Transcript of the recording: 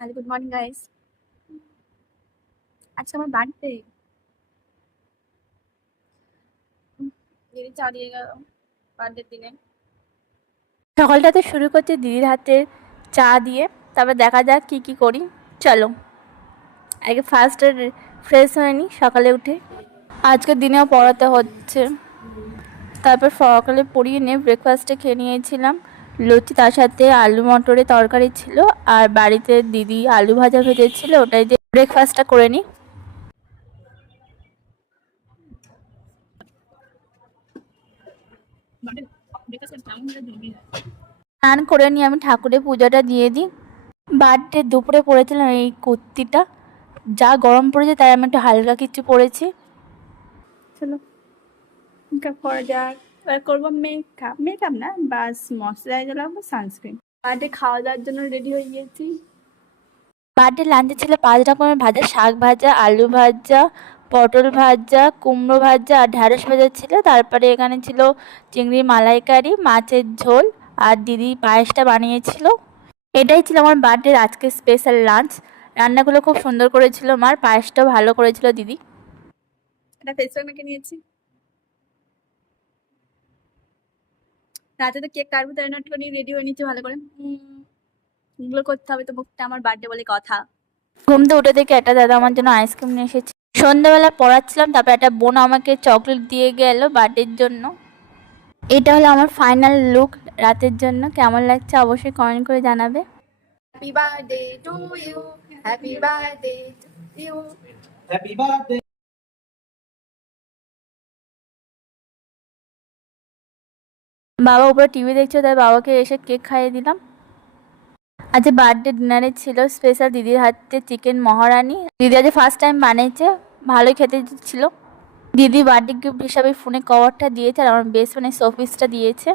Hello, good morning guys. আজকে আমার birthday. দিদি চালিয়ে গেল বার্থডের দিনে। সকালটাতে শুরু করছি দিদির হাতের চা দিয়ে, তারপর দেখা যাক কি কি করি। চলো আগে ফার্স্ট ফ্রেশ হয়ে নিই সকালে উঠে। আজকের দিনেও পড়াতে হচ্ছে, তারপর সকালে পড়িয়ে নিয়ে ব্রেকফাস্টে খেয়ে নিয়েছিলাম লুচি, তার সাথে আলু মটরের তরকারি ছিল, আর বাড়িতে দিদি আলু ভাজা ভেজেছিল, ওটাই দিয়ে ব্রেকফাস্টটা করে নিই। স্নান করে নিয়ে আমি ঠাকুরের পুজোটা দিয়ে দিই। বার্থডে দুপুরে পরেছিলাম এই কুর্তিটা, যা গরম পড়েছে তাই আমি একটু হালকা কিছু পরেছি। চলো মেকআপ করা যাক। এবার করবো মেকআপ, মেকআপ না বাস ময়শ্চারাইজার লাগবো, সানস্ক্রিন। বার্থডে খাওয়া দাওয়ার জন্য রেডি হয়ে গিয়েছি। বার্থডে লাঞ্চে ছিল 5 রকমের ভাজা, শাক ভাজা, আলু ভাজা, পটল ভাজা, কুমড়ো ভাজা আর ঢ্যাঁড়স ভাজা ছিল। তারপরে এখানে ছিল চিংড়ি মালাইকারি, মাছের ঝোল, আর দিদি পায়েসটা বানিয়েছিল। এটাই ছিল আমার বার্থডের আজকে স্পেশাল লাঞ্চ। রান্নাগুলো খুব সুন্দর করেছিল মার, পায়েসটাও ভালো করেছিল দিদি। এটা ফেস প্যাক মেখে নিয়েছি। রাতে তো কেক কাটবো, তাই নট করে রেডি হয়ে নিচ্ছি ভালো করে। এগুলো করতে হবে তো, মুখটা আমার বার্থডে বলে কথা। ঘুম থেকে উঠে দেখে একটা দাদা আমার জন্য আইসক্রিম নিয়ে এসেছে। সন্ধ্যাবেলা পড়াচ্ছিলাম, তারপর একটা বোন আমাকে চকলেট দিয়ে গেল বার্থডের জন্য। এটা হলো আমার ফাইনাল লুক রাতের জন্য। কেমন লাগছে অবশ্যই কমেন্ট করে জানাবে। Happy birthday to you, happy birthday to you. Happy birthday. বাবা উপরে টিভি দেখছে, তাই বাবাকে এসে কেক খাইয়ে দিলাম। আজ বার্থডে ডিনারে ছিল স্পেশাল দিদির হাতে চিকেন মহারানি। দিদি আজ ফার্স্ট টাইম বানিয়েছে, ভালোই খেতে ছিল। দিদি বার্থডে গিফট হিসাবে ফোনে কভারটা দিয়েছে, আর আমার বেস্ট ফ্রেন্ড শোপিসটা দিয়েছে।